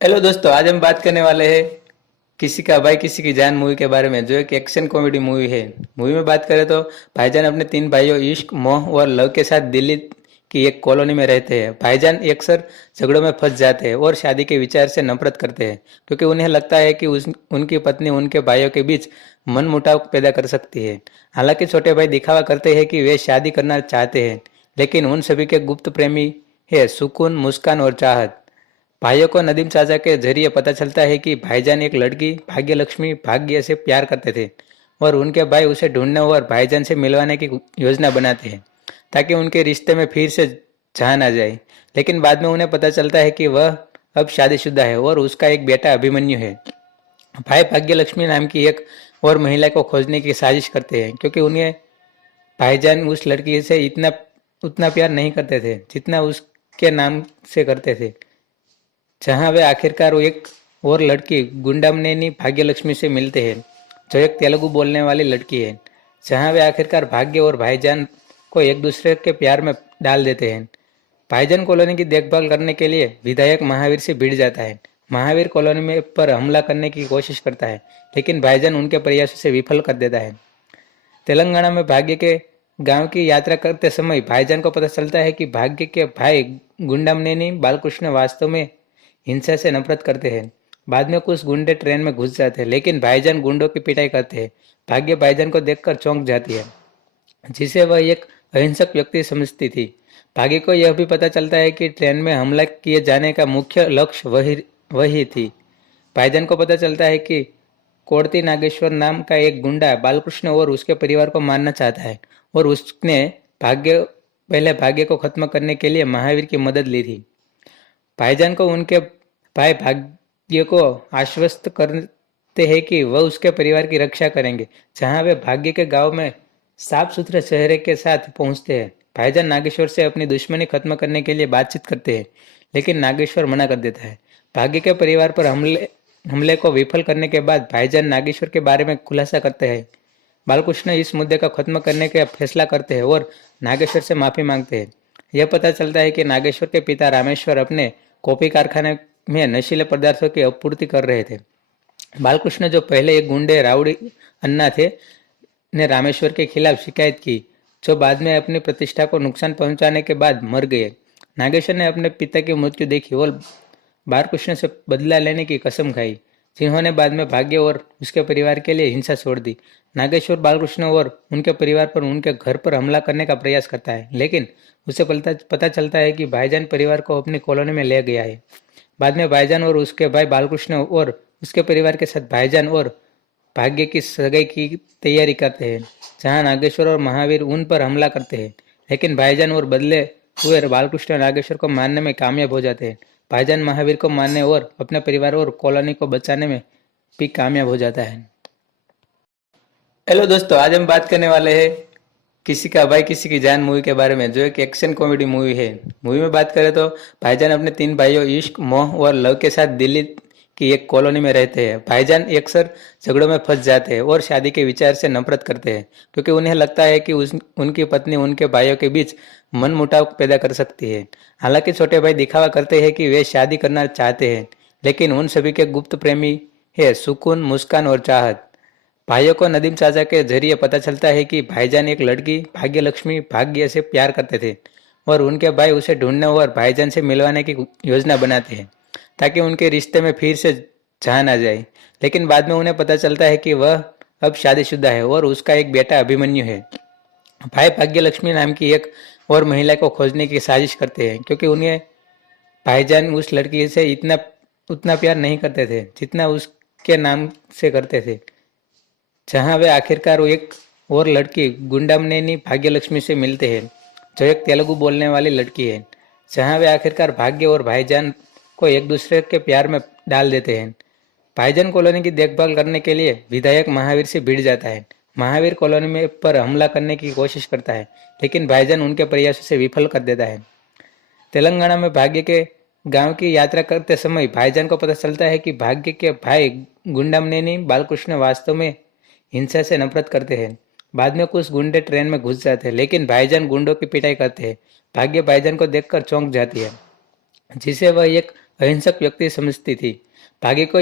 Hello दोस्तों, आज हम बात करने वाले हैं किसी का भाई किसी की जान मूवी के बारे में, जो एक एक्शन कॉमेडी मूवी है। मूवी में बात करें तो भाईजान अपने तीन भाइयों इश्क, मोह और लव के साथ दिल्ली की एक कॉलोनी में रहते हैं। भाईजान अक्सर झगड़ों में फंस जाते हैं और शादी के विचार से नफरत करते हैं, क्योंकि उन्हें लगता है कि उनकी पत्नी उनके भाइयों के बीच मनमुटाव पैदा कर सकती है। हालांकि छोटे भाई दिखावा करते हैं कि वे शादी करना चाहते हैं, लेकिन उन सभी के गुप्त प्रेमी है सुकून, मुस्कान और चाहत। भाइयों को नदीम चाचा के जरिए पता चलता है कि भाईजान एक लड़की भाग्य लक्ष्मी भाग्य से प्यार करते थे और उनके भाई उसे ढूंढने और भाईजान से मिलवाने की योजना बनाते हैं, ताकि उनके रिश्ते में फिर से जान आ जाए। लेकिन बाद में उन्हें पता चलता है कि वह अब शादीशुदा है और उसका एक बेटा अभिमन्यु है। भाई भाग्य लक्ष्मी नाम की एक और महिला को खोजने की साजिश करते हैं, क्योंकि उन्हें भाईजान उस लड़की से इतना उतना प्यार नहीं करते थे जितना उसके नाम से करते थे। जहां वे आखिरकार वो एक और लड़की गुंडामनेनी भाग्यलक्ष्मी से मिलते हैं, जो एक तेलुगु बोलने वाली लड़की है। जहां वे आखिरकार भाग्य और भाईजान को एक दूसरे के प्यार में डाल देते हैं। भाईजान कॉलोनी की देखभाल करने के लिए विधायक महावीर से भिड़ जाता है। महावीर कॉलोनी में पर हमला करने की कोशिश करता है, लेकिन भाईजान उनके प्रयासों से विफल कर देता है। तेलंगाना में भाग्य के गांव की यात्रा करते समय भाईजान को पता चलता है कि भाग्य के भाई गुंडामनेनी बालकृष्ण वास्तव में हिंसा से नफरत करते हैं। बाद में कुछ गुंडे ट्रेन में घुस जाते हैं, लेकिन भाईजान गुंडों की पिटाई करते हैं। भाग्य भाईजान को देखकर चौंक जाती है, जिसे वह एक अहिंसक व्यक्ति समझती थी। भाग्य को यह भी पता चलता है कि ट्रेन में हमला किए जाने का मुख्य लक्ष्य वही वही थी। भाईजान को पता चलता है कि कोड़ती नागेश्वर नाम का एक गुंडा बालकृष्ण और उसके परिवार को मारना चाहता है, और उसने भाग्य को खत्म करने के लिए महावीर की मदद ली थी। भाईजान को उनके भाई भाग्य को आश्वस्त करते हैं कि वह उसके परिवार की रक्षा करेंगे। जहां वे भाग्य के गांव में साफ सुथरे चेहरे के साथ पहुंचते हैं, भाईजान नागेश्वर से अपनी दुश्मनी खत्म करने के लिए बातचीत करते हैं, लेकिन नागेश्वर मना कर देता है। भाग्य के परिवार पर हमले को विफल करने के बाद भाईजान नागेश्वर के बारे में खुलासा करते हैं। बालकृष्ण इस मुद्दे का खत्म करने का फैसला करते हैं और नागेश्वर से माफी मांगते हैं। यह पता चलता है कि नागेश्वर के पिता रामेश्वर अपने कॉफी कारखाने में नशीले पदार्थों की आपूर्ति कर रहे थे। बालकृष्ण, जो पहले एक गुंडे राउडी अन्ना थे, ने रामेश्वर के खिलाफ शिकायत की, जो बाद में अपनी प्रतिष्ठा को नुकसान पहुंचाने के बाद मर गए। नागेश्वर ने अपने पिता की मृत्यु देखी और बालकृष्ण से बदला लेने की कसम खाई, जिन्होंने बाद में भाग्य और उसके परिवार के लिए हिंसा छोड़ दी। नागेश्वर बालकृष्ण और उनके परिवार पर उनके घर पर हमला करने का प्रयास करता है, लेकिन उसे पता चलता है कि भाईजान परिवार को अपनी कॉलोनी में ले गया है। बाद में भाईजान और उसके भाई बालकृष्ण और उसके परिवार के साथ भाईजान और भाग्य की सगाई की तैयारी करते हैं, जहां नागेश्वर और महावीर उन पर हमला करते हैं, लेकिन भाईजान और बदले हुए बालकृष्ण नागेश्वर को मारने में कामयाब हो जाते हैं। भाईजान महावीर को मारने और अपने परिवार और कॉलोनी को बचाने में भी कामयाब हो जाता है। हेलो दोस्तों, आज हम बात करने वाले हैं किसी का भाई किसी की जान मूवी के बारे में, जो एक एक्शन कॉमेडी मूवी है। मूवी में बात करें तो भाईजान अपने तीन भाइयों इश्क, मोह और लव के साथ दिल्ली की एक कॉलोनी में रहते हैं। भाईजान अक्सर झगड़ों में फंस जाते हैं और शादी के विचार से नफरत करते हैं, क्योंकि उन्हें लगता है कि उनकी पत्नी उनके भाइयों के बीच मनमुटाव पैदा कर सकती है। हालांकि छोटे भाई दिखावा करते हैं कि वे शादी करना चाहते हैं, लेकिन उन सभी के गुप्त प्रेमी है सुकून, मुस्कान और चाहत। भाइयों को नदीम चाचा के जरिए पता चलता है कि भाईजान एक लड़की भाग्य लक्ष्मी भाग्य से प्यार करते थे और उनके भाई उसे ढूंढने और भाईजान से मिलवाने की योजना बनाते हैं, ताकि उनके रिश्ते में फिर से जान आ जाए। लेकिन बाद में उन्हें पता चलता है कि वह अब शादीशुदा है और उसका एक बेटा अभिमन्यु है। भाई भाग्य लक्ष्मी नाम की एक और महिला को खोजने की साजिश करते हैं, क्योंकि उन्हें भाईजान उस लड़की से इतना उतना प्यार नहीं करते थे जितना उसके नाम से करते थे। जहां वे आखिरकार वो एक और लड़की गुंडामनेनी भाग्यलक्ष्मी से मिलते हैं, जो एक तेलुगु बोलने वाली लड़की है। जहां वे आखिरकार भाग्य और भाईजान को एक दूसरे के प्यार में डाल देते हैं। भाईजान कॉलोनी की देखभाल करने के लिए विधायक महावीर से भिड़ जाता है। महावीर कॉलोनी में पर हमला करने की कोशिश करता है, लेकिन भाईजान उनके प्रयासों से विफल कर देता है। तेलंगाना में भाग्य के गांव की यात्रा करते समय भाईजान को पता चलता है कि भाग्य के भाई गुंडामनेनी बालकृष्ण वास्तव में हिंसा से नफरत करते हैं। बाद में कुछ गुंडे ट्रेन में घुस जाते हैं, लेकिन भाईजान गुंडों की पिटाई करते हैं। भाग्य भाईजान को देखकर चौंक जाती है, जिसे वह एक अहिंसक व्यक्ति समझती थी। भाग्य को